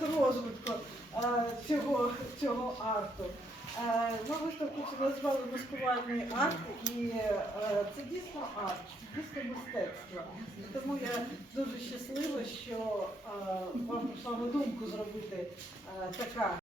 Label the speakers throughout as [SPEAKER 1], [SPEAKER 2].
[SPEAKER 1] розвитку е, цього, цього арту. Е, Ми виставку назвали маскувальний арт, і е, це дійсно арт, це дійсно мистецтво. Тому я дуже щаслива, що вам прийшла на думку зробити така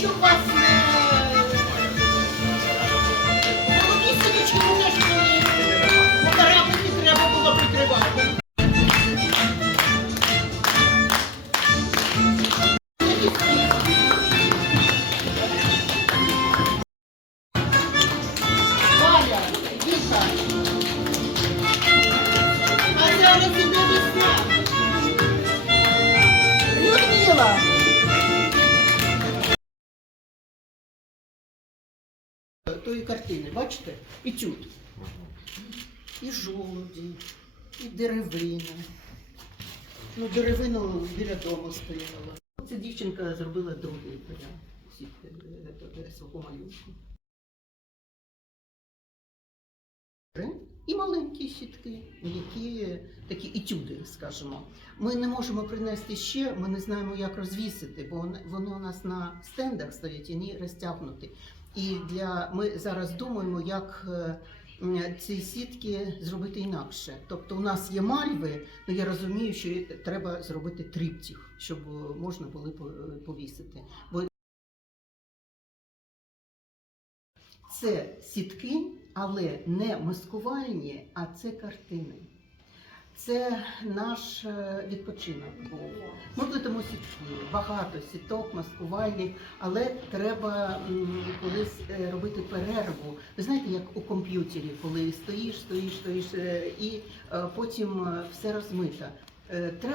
[SPEAKER 2] Ну що Тої картини, бачите? І тут. І жолуді, і деревина. Ну, деревину біля дому стояла. Ця дівчинка зробила другий варіант сітки, е, е, свого малюнку. І маленькі сітки, такі етюди, скажімо. Ми не можемо принести ще, ми не знаємо, як розвісити, бо вони- у нас на стендах стоять і не розтягнуті. І для ми зараз думаємо, як е, ці сітки зробити інакше. Тобто, у нас є мальви, але я розумію, що треба зробити триптіх, щоб е, можна було повісити. Бо це сітки, але не маскувальні, а це картини. Це наш е, відпочинок був. Ми плетемо сітки, багато сіток, маскувальних, але треба колись е, робити перерву. Ви знаєте, як у комп'ютері, коли стоїш, стоїш, стоїш, е, і потім все розмито.